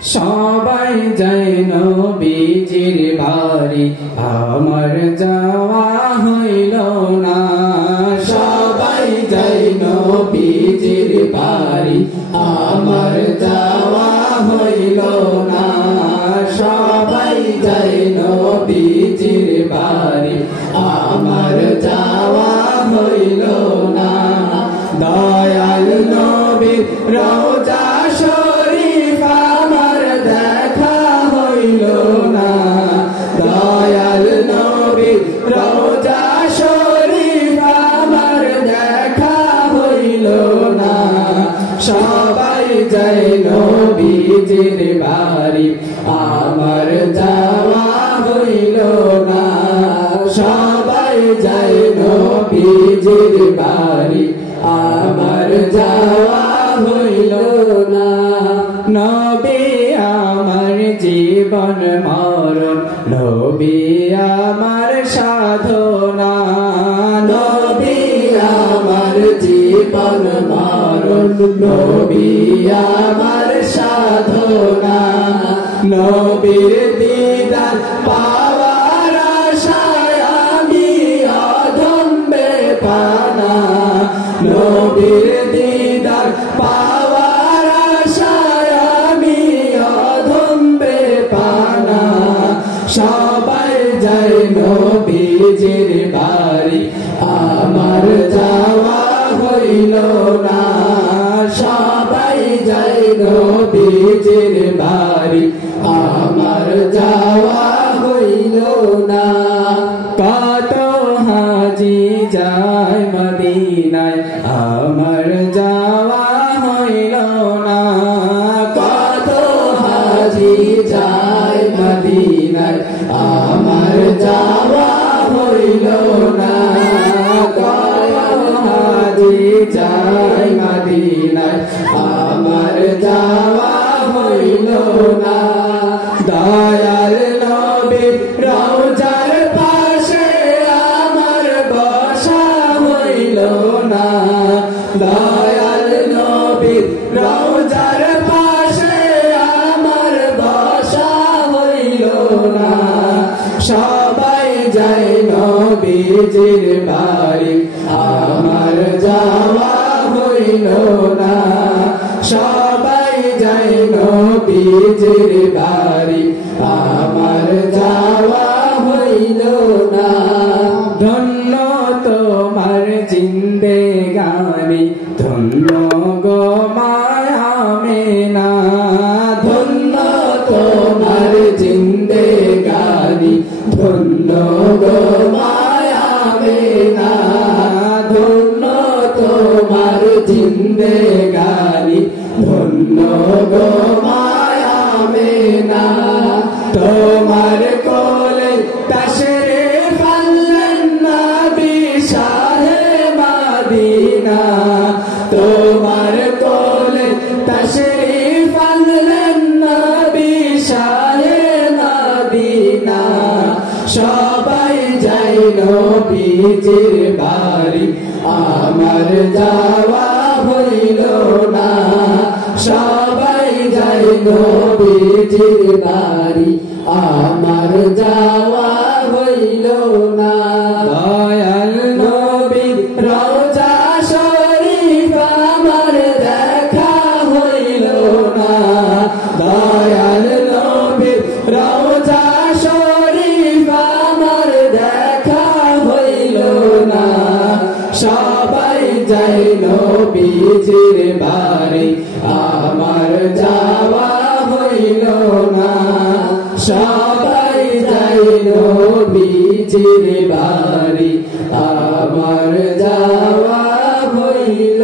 সবাই যায় নবীজির বাড়ি, আমার যাওয়া হইল না। সবাই যায় নবীজির বাড়ি, আমার যাওয়া হইল না। সবাই যায় নবীজির বাড়ি, আমার যাওয়া হইল না। দয়াল নবীর রওজা শরীফ আমার দেখা হইল না। দয়াল নবীর রওজা শরীফ আমার দেখা হইল না। সবাই যায় নবীজির বাড়ি, আমার যাওয়া হইল না। সবাই যায় নবীজির বাড়ি, আমার যাওয়া হইল না। নবী আমার জীবন মরণ, নবী আমার সাধনা। নবী আমার জীবন মরণ, নবী আমার সাধনা। নবীর দিদার পাওয়ার আশায় আমি অধম বেপানা। নবীর দিদার পাওয়ার আশায় আমি অধম বেপানা। সবাই যায় নবীজির বাড়ি, আমার যাওয়া হইল না। সবাই যায় নবীজির বাড়ি, আমার যাওয়া হইল না। কত হাজি যায় মদিনায়, আমার যাওয়া হইল না। কত হাজি যায় মদিনায়, আমার যাওয়া হইল না। কত হাজি যায় মদিনায়, আমার যাওয়া হইল না। দয়াল নবীর রওজার পাশে আমার বসা হইল না। দয়াল নবীর রওজার পাশে আমার বসা হইল না। সবাই যায় নবীজির বাড়ি, আমার যাওয়া হইল না। সবাই যায় নবীজির বাড়ি, আমার যাওয়া হইল না। ধন্য তোমার জিন্দেগানি, ধন্য গো মায়া মেনা। ধন্য তোমার জিন্দেগানি, ধন্য গো মায়া মেনা। ধন্য তোমার জিন্দেগানি, ধন্য গো মায়া মেনা। তোমার কোলে তাশরিফ আনলেন নবী শাহে মদিনা। তোমার কোলে তাশরিফ আনলেন নবী শাহে মদিনা। সবাই যায় নবীজির বাড়ি, আমার যাওয়া হইল না। সবাই যায় নবীজির বাড়ি, আমার যাওয়া হইল না। দয়াল নবীর রওজা শরীফ আমার দেখা হইল না। দয়াল নবীর রওজা শরীফ আমার দেখা হইল না। সবাই যায় নবীজির বাড়ি, আমার যাওয়া হইল না। সবাই যায় নবীজির বাড়ি, আমার যাওয়া হইল